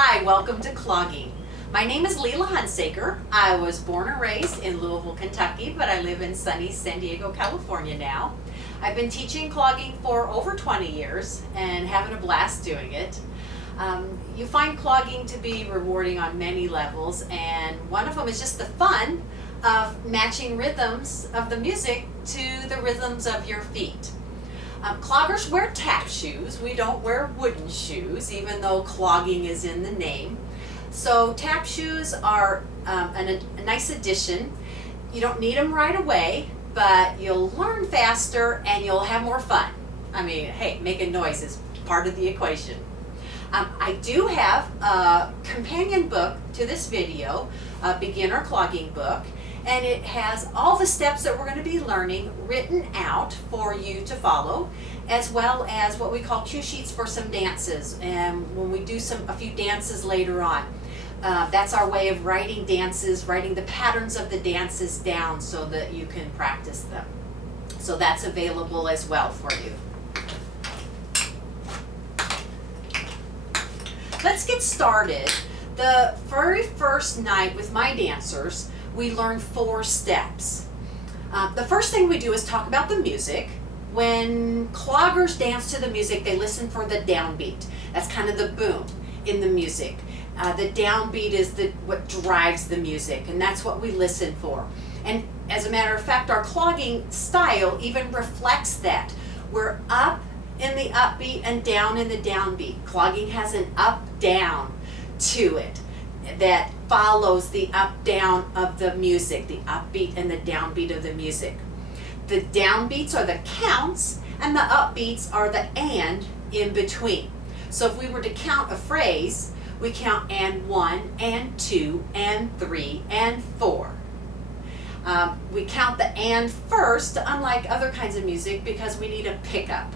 Hi, welcome to Clogging. My name is Leila Hunsaker. I was born and raised in Louisville, Kentucky, but I live in sunny San Diego, California now. I've been teaching clogging for over 20 years and having a blast doing it. You find clogging to be rewarding on many levels, and one of them is just the fun of matching rhythms of the music to the rhythms of your feet. Cloggers wear tap shoes. We don't wear wooden shoes, even though clogging is in the name. So tap shoes are a nice addition. You don't need them right away, but you'll learn faster and you'll have more fun. I mean, hey, making noise is part of the equation. I do have a companion book to this video, a beginner clogging book, and it has all the steps that we're going to be learning written out for you to follow, as well as what we call cue sheets for some dances. And when we do a few dances later on, that's our way of writing dances, writing the patterns of the dances down so that you can practice them. So that's available as well for you. Let's get started. The very first night with my dancers, we learn 4 steps. The first thing we do is talk about the music. When cloggers dance to the music, they listen for the downbeat. That's kind of the boom in the music. The downbeat is what drives the music, and that's what we listen for. And as a matter of fact, our clogging style even reflects that. We're up in the upbeat and down in the downbeat. Clogging has an up-down to it that follows the up-down of the music, the upbeat and the downbeat of the music. The downbeats are the counts, and the upbeats are the and in between. So if we were to count a phrase, we count and 1, and 2, and 3, and 4. We count the and first, unlike other kinds of music, because we need a pickup.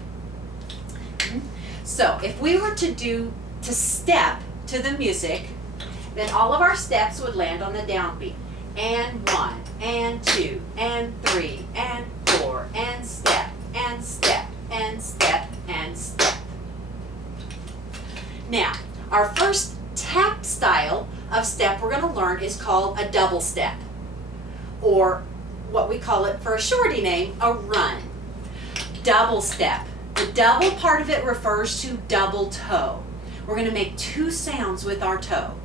So if we were to step to the music, then all of our steps would land on the downbeat. And 1, and 2, and 3, and 4, and step, and step, and step, and step. Now, our first tap style of step we're going to learn is called a double step, or what we call it for a shorty name, a run. Double step. The double part of it refers to double toe. We're going to make 2 sounds with our toe.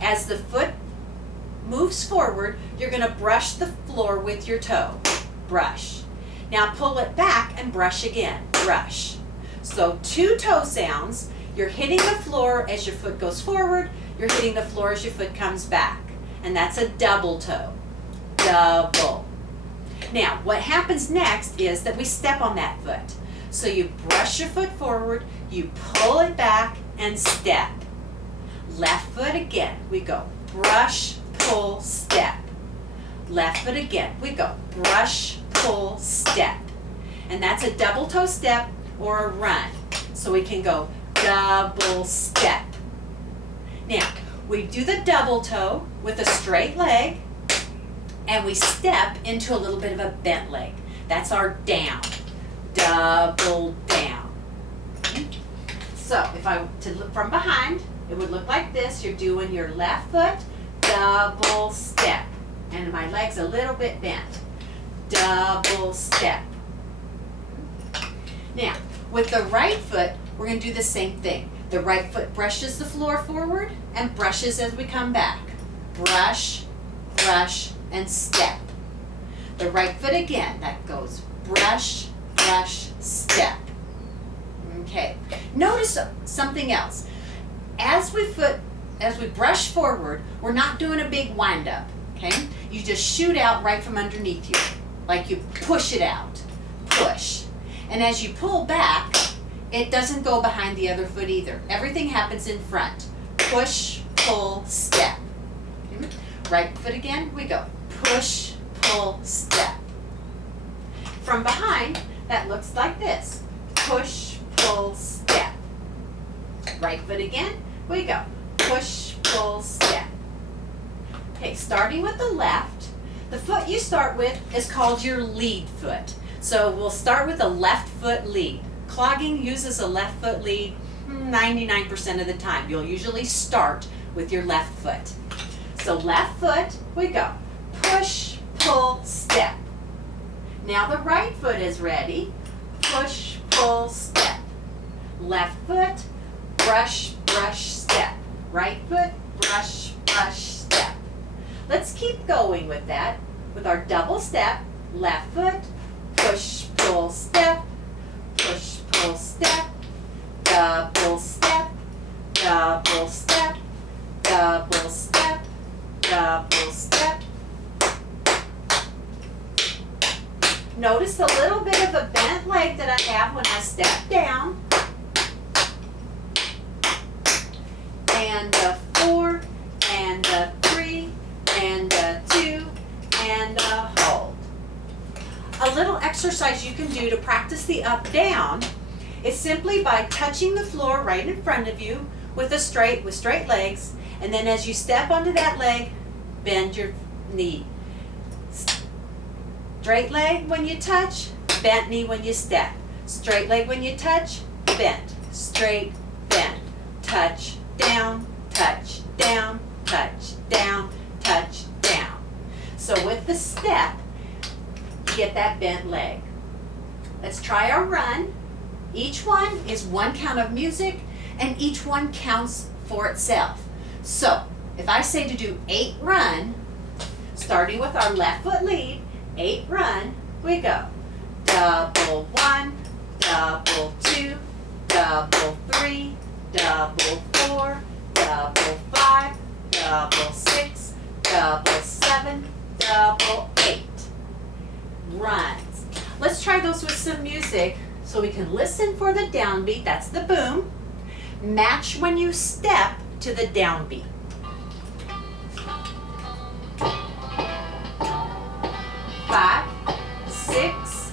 As the foot moves forward, you're going to brush the floor with your toe. Brush. Now pull it back and brush again. Brush. So 2 toe sounds. You're hitting the floor as your foot goes forward. You're hitting the floor as your foot comes back. And that's a double toe. Double. Now, what happens next is that we step on that foot. So you brush your foot forward, you pull it back, and step. Left foot again, we go brush, pull, step. Left foot again, we go brush, pull, step. And that's a double toe step or a run. So we can go double step. Now, we do the double toe with a straight leg, and we step into a little bit of a bent leg. That's our down. Double down. So if I were to look from behind, it would look like this. You're doing your left foot, double step. And my leg's a little bit bent. Double step. Now, with the right foot, we're going to do the same thing. The right foot brushes the floor forward and brushes as we come back. Brush, brush, and step. The right foot again, that goes brush, brush, step. Okay. Notice something else. As we brush forward, we're not doing a big wind up. Okay? You just shoot out right from underneath you. Like you push it out. Push. And as you pull back, it doesn't go behind the other foot either. Everything happens in front. Push, pull, step. Okay? Right foot again, we go. Push, pull, step. From behind, that looks like this. Push, pull, step. Right foot again, we go. Push, pull, step. Okay, starting with the left, the foot you start with is called your lead foot. So we'll start with a left foot lead. Clogging uses a left foot lead 99% of the time. You'll usually start with your left foot. So left foot, we go. Push, pull, step. Now the right foot is ready. Push, pull, step. Left foot, brush, brush, step. Right foot, brush, brush, step. Let's keep going with that. With our double step, left foot, push, pull, step. Push, pull, step. Double step. Double step. Double step. Double step. Notice the little bit of a bent leg that I have when I step down. And a 4, and a 3, and a 2, and a hold. A little exercise you can do to practice the up-down is simply by touching the floor right in front of you with straight legs, and then as you step onto that leg, bend your knee. Straight leg when you touch, bent knee when you step. Straight leg when you touch, bent. Straight, bend. Touch, down, touch, down, touch, down, touch, down. So with the step, you get that bent leg. Let's try our run. Each one is one count of music, and each one counts for itself. So if I say to do 8 run, starting with our left foot lead, 8 run, we go. Double 1, double 2, double 3, double 4, double 5, double 6, double 7, double 8. Runs. Let's try those with some music so we can listen for the downbeat. That's the boom. Match when you step to the downbeat. 5, 6,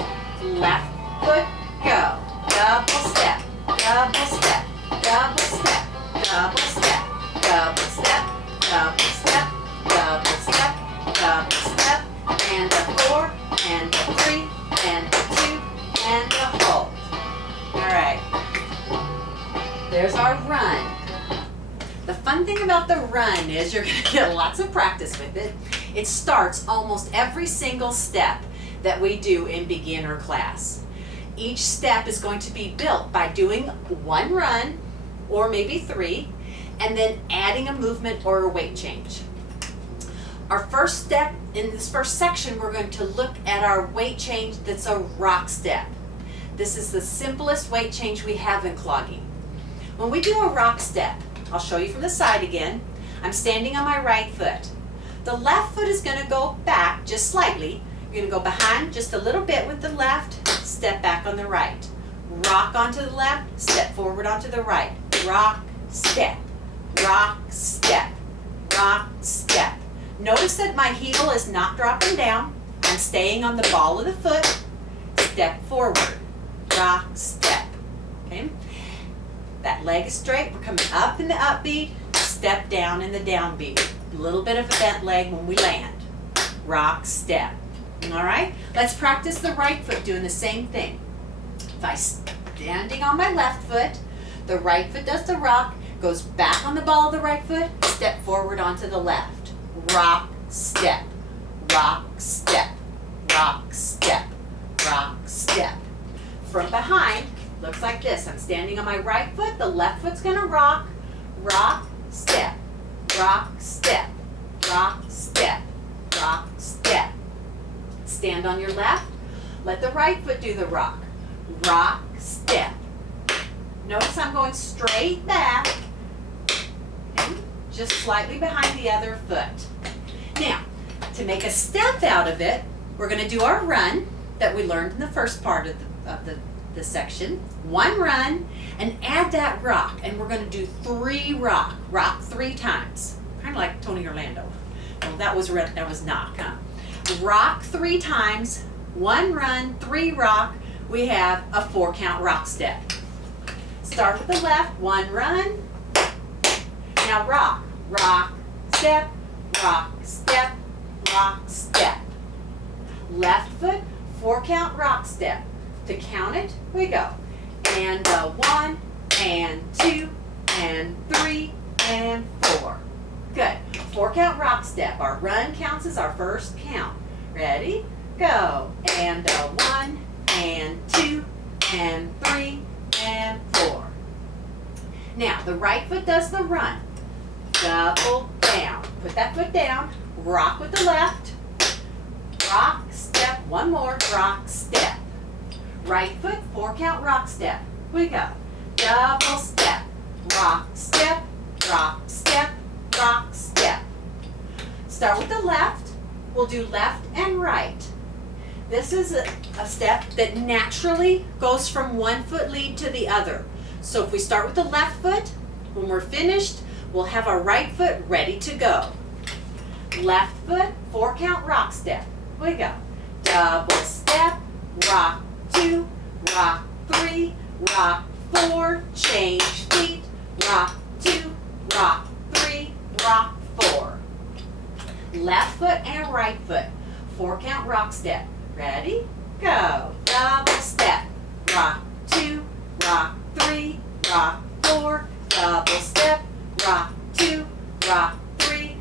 left foot, go. Double step, double step, double step, double step, double step, double step, double step, double step, and a 4, and a 3, and a 2, and a hold. All right. There's our run. The fun thing about the run is you're going to get lots of practice with it. It starts almost every single step that we do in beginner class. Each step is going to be built by doing 1 run, or maybe 3, and then adding a movement or a weight change. Our first step in this first section, we're going to look at our weight change that's a rock step. This is the simplest weight change we have in clogging. When we do a rock step, I'll show you from the side again. I'm standing on my right foot. The left foot is going to go back just slightly. You're going to go behind just a little bit with the left, step back on the right. Rock onto the left, step forward onto the right. Rock, step, rock, step, rock, step. Notice that my heel is not dropping down. I'm staying on the ball of the foot. Step forward, rock, step. Okay? That leg is straight. We're coming up in the upbeat, step down in the downbeat. A little bit of a bent leg when we land. Rock, step. All right? Let's practice the right foot doing the same thing. If I'm standing on my left foot, the right foot does the rock, goes back on the ball of the right foot, step forward onto the left. Rock, step, rock, step, rock, step, rock, step. From behind, looks like this. I'm standing on my right foot, the left foot's gonna rock, rock, step, rock, step, rock, step, rock, step. Stand on your left, let the right foot do the rock, rock, step. Notice I'm going straight back, okay? Just slightly behind the other foot. Now, to make a step out of it, we're gonna do our run that we learned in the first part of the section. 1 run, and add that rock, and we're going to do 3 rock 3 times, kind of like Tony Orlando. Well, that was not, huh? Rock 3 times, 1 run, 3 rock. We have a 4 count rock step. Start with the left, 1 run. Now rock, rock, step, rock, step, rock, step. Left foot, 4 count rock step. To count it, we go. And 1, and 2, and 3, and 4. Good. 4 count rock step. Our run counts as our first count. Ready? Go. And 1, and 2, and 3, and 4. Now, the right foot does the run. Double down. Put that foot down. Rock with the left. Rock, step. One more. Rock, step. Right foot, 4 count rock step. We go. Double step. Rock, step. Rock, step. Rock, step. Start with the left. We'll do left and right. This is a step that naturally goes from one foot lead to the other. So if we start with the left foot, when we're finished, we'll have our right foot ready to go. Left foot, 4 count rock step. We go. Double step, rock 2, rock 3, rock 4, change feet, rock 2, rock 3, rock 4. Left foot and right foot, 4 count rock step. Ready? Go. Double step, rock 2, rock 3, rock 4, double step, rock 2, rock 3,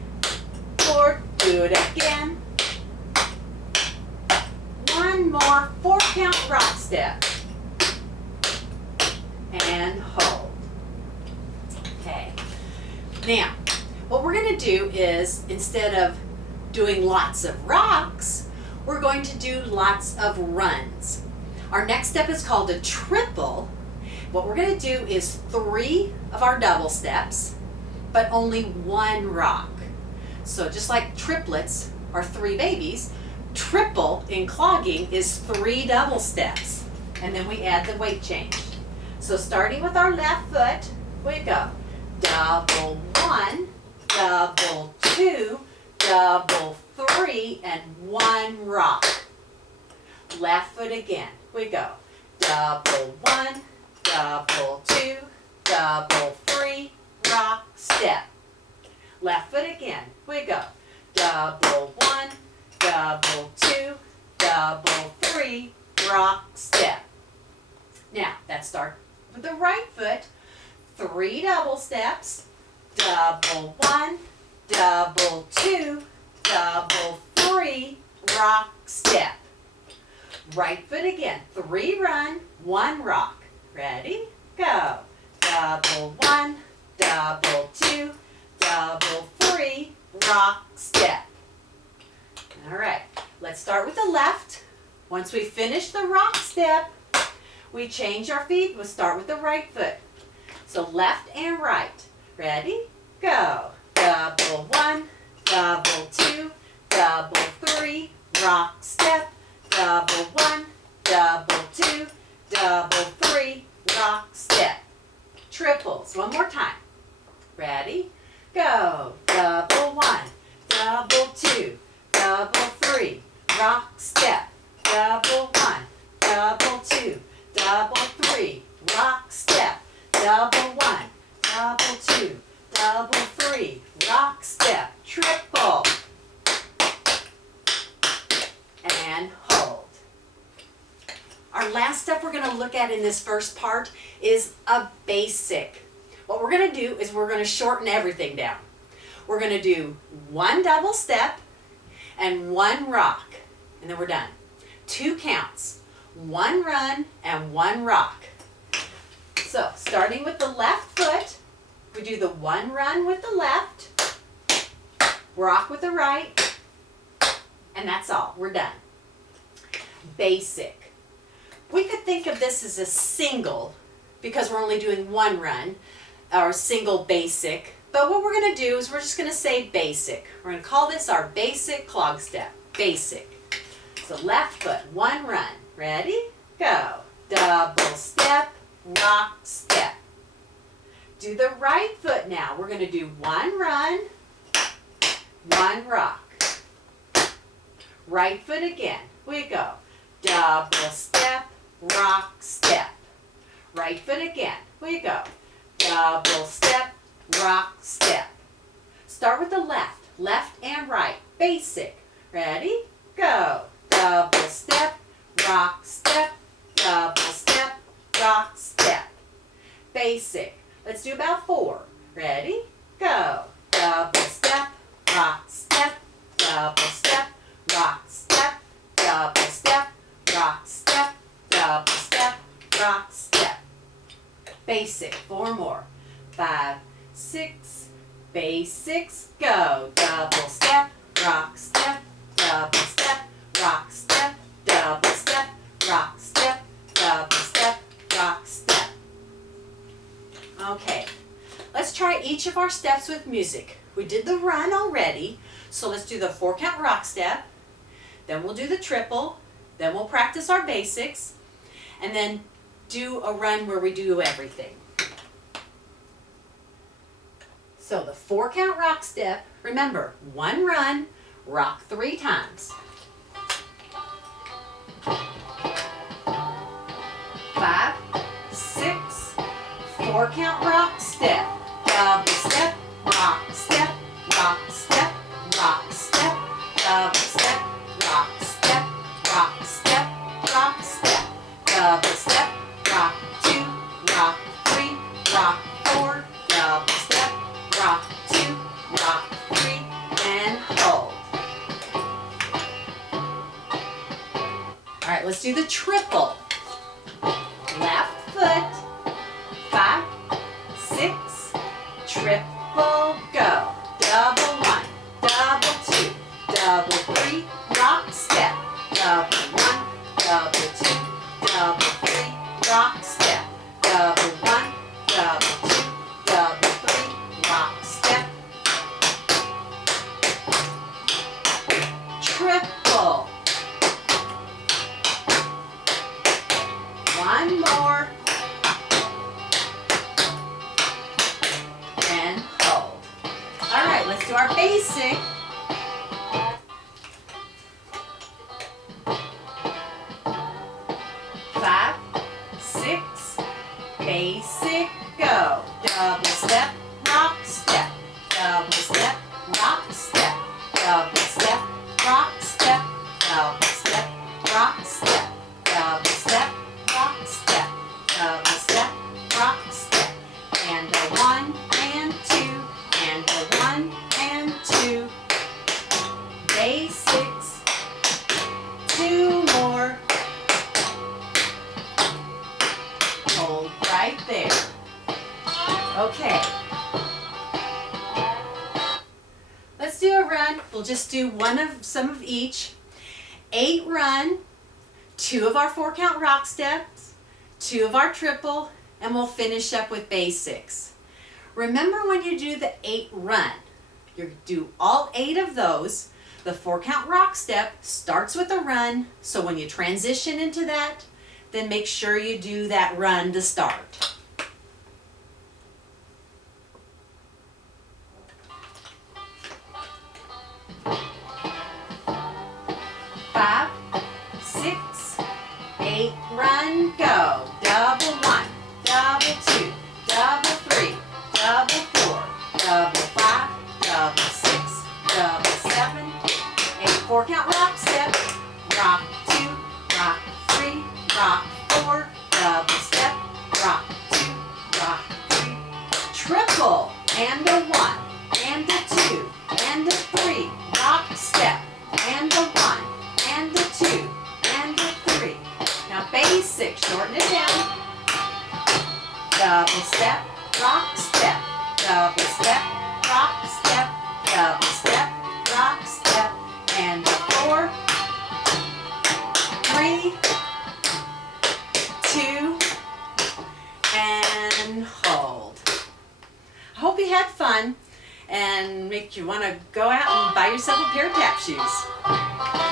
4, do it again. One more 4 count rock step. And hold. Okay. Now, what we're going to do is, instead of doing lots of rocks, we're going to do lots of runs. Our next step is called a triple. What we're going to do is 3 of our double steps, but only 1 rock. So just like triplets are 3 babies, triple in clogging is 3 double steps. And then we add the weight change. So starting with our left foot, we go. Double 1, double 2, double 3, and 1 rock. Left foot again. We go. Double 1, double 2, double 3, rock, step. Left foot again. We go. Double 1, double 2, double 3, rock, step. Now, let's start with the right foot. 3 double steps. Double 1, double 2, double 3, rock, step. Right foot again. 3 run, 1 rock. Ready? Go. Double 1, double 2, double 3, rock, step. All right, let's start with the left. Once we finish the rock step, we change our feet. We'll start with the right foot. So left and right. Ready? Go. Double 1, double 2, double 3, rock, step. Double 1, double 2, double 3, rock, step. Triples. One more time. Ready? Go. Double 1, double 2, double 3, rock, step. Double 1, double 2, double 3, rock, step. Double 1, double 2, double 3, rock, step. Triple. And hold. Our last step we're going to look at in this first part is a basic. What we're going to do is we're going to shorten everything down. We're going to do 1 double step and 1 rock, and then we're done. 2 counts, 1 run and 1 rock. So starting with the left foot, we do the 1 run with the left, rock with the right, and that's all. We're done. Basic. We could think of this as a single because we're only doing 1 run, or single basic. But what we're going to do is we're just going to say basic. We're going to call this our basic clog step. Basic. So left foot, 1 run. Ready? Go. Double step, rock, step. Do the right foot now. We're going to do 1 run, 1 rock. Right foot again. We go. Double step, rock, step. Right foot again. We go. Double step, rock, step. Start with the left. Left and right. Basic. Ready? Go. Double step, rock, step. Double step, rock, step. basic. Let's do about 4. Ready? Go. Double step, rock, step, double step, rock, step, double step, rock, step, double step, rock, step. Basic. 4 more. 5, 6, basics, go. Double step, rock, step, double step, rock, step, double step, rock, step, double step, rock, step. Okay, let's try each of our steps with music. We did the run already, so let's do the 4 count rock step, then we'll do the triple, then we'll practice our basics, and then do a run where we do everything. So the 4 count rock step, remember, 1 run, rock 3 times. 5, 6, 4 count rock step, double step, rock step, rock step, rock step, double step, rock step, rock step, rock step, double step, rock 2, rock 3, rock 4, double step, rock 2, rock 3, and hold. All right, let's do the triple. Left foot, 5, 6, triple, go. Double 1, double 2, double 3, rock step, double 1, double 2, double 3, rock step, double 1, double 2, double 3, rock step, triple. 1 more, and hold. All right, let's do our basic. 5, 6, basic, go. Double step, rock step, double step, rock step, double step, rock step, double step, rock step, double step, rock step, double step, rock step, and a 1 and 2, and a 1 and 2, basics, 2 more, hold right there. Okay, let's do a run. We'll just do some of each. 8 run, 2 of our 4 count rock steps, 2 of our triple, and we'll finish up with basics. Remember, when you do the 8 run, you do all 8 of those. The 4 count rock step starts with a run, so when you transition into that, then make sure you do that run to start. Five, 6, 8, run, go. Double 1, double 2, double 3, double 4, double 5, double 6, double 7, 8, 4 count rock step, rock 2, rock 3, rock 4, double step, rock 2, rock 3, triple, and a 1, and a 2, and a 3, rock step, and a 1, and a 2, and a 3. Now basic, shorten it down. Double step, rock step, double step, rock step, double step, rock step, and a 4, 3, 2, and hold. I hope you had fun and make you want to go out and buy yourself a pair of tap shoes.